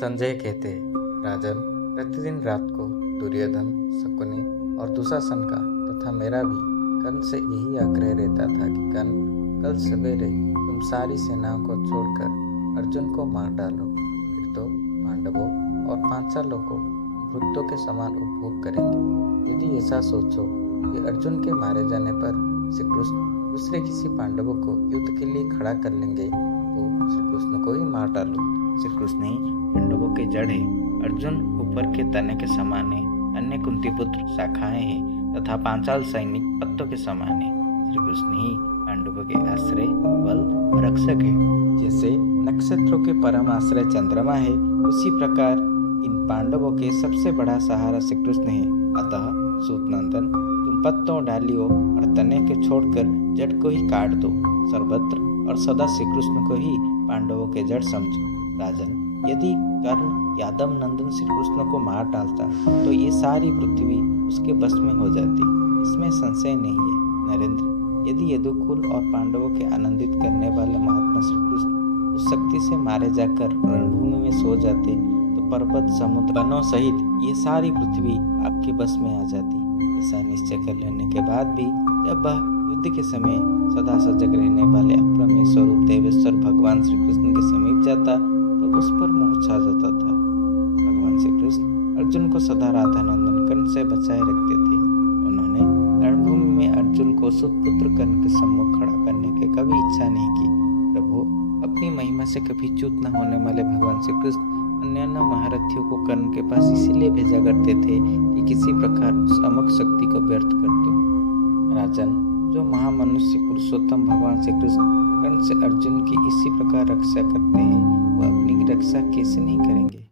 संजय कहते हैं, राजन, प्रतिदिन रात को दुर्योधन, शकुनि और दुशासन का तथा मेरा भी कर्ण से यही आग्रह रहता था कि कर्ण, कल सवेरे तुम सारी सेनाओं को छोड़कर अर्जुन को मार डालो, फिर तो पांडवों और पांचालों को भृत्यों के समान उपभोग करेंगे। यदि ऐसा सोचो कि अर्जुन के मारे जाने पर श्री कृष्ण दूसरे किसी पांडवों को युद्ध के लिए खड़ा कर लेंगे तो श्री कृष्ण को ही मार डालो। श्री कृष्ण ही पांडवों के जड़ है, अर्जुन ऊपर के तने के समान है, अन्य कुंती पुत्र शाखाएं हैं तथा पांचाल सैनिक पत्तों के समान है। श्री कृष्ण ही पांडवों के आश्रय, बल और रक्षक है। जैसे नक्षत्रों के परम आश्रय चंद्रमा है, उसी प्रकार इन पांडवों के सबसे बड़ा सहारा श्री कृष्ण है। अतः सूतनंदन, तुम पत्तों, डालियों और तने के छोड़कर जड़ को ही काट दो। सर्वत्र और सदा श्री कृष्ण को ही पांडवों के जड़ समझो। राजन, यदि कर्ण यादव नंदन श्री कृष्ण को मार डालता तो ये सारी पृथ्वी उसके बस में हो जाती, इसमें संशय नहीं है। नरेंद्र, यदि यदुकुल और पांडवों के आनंदित करने वाले महात्मा श्री कृष्ण उस शक्ति से मारे जाकर रणभूमि में सो जाते तो पर्वत, समुद्र, वनों सहित ये सारी पृथ्वी आपके बस में आ जाती। ऐसा निश्चय कर लेने के बाद भी जब वह युद्ध के समय सदा सजग रहने वाले अप्रमेय स्वरूप देवेश्वर भगवान श्री कृष्ण के समीप जाता तो उस पर मोह छा जाता था। भगवान श्री कृष्ण अर्जुन को सदा राधानंदन कर्ण से बचाए रखते थे। उन्होंने रणभूमि में अर्जुन को सुतपुत्र कर्ण के सम्मुख खड़ा करने की कभी इच्छा नहीं की। प्रभु, अपनी महिमा से कभी च्युत न होने वाले भगवान श्री कृष्ण अन्य महारथियों को कर्ण के पास इसीलिए भेजा करते थे कि किसी प्रकार उस अमोघ शक्ति को व्यर्थ कर दो। राजन, जो महामनुष्य पुरुषोत्तम भगवान श्री कृष्ण कर्ण से अर्जुन की इसी प्रकार रक्षा करते हैं, वह अपनी रक्षा कैसे नहीं करेंगे।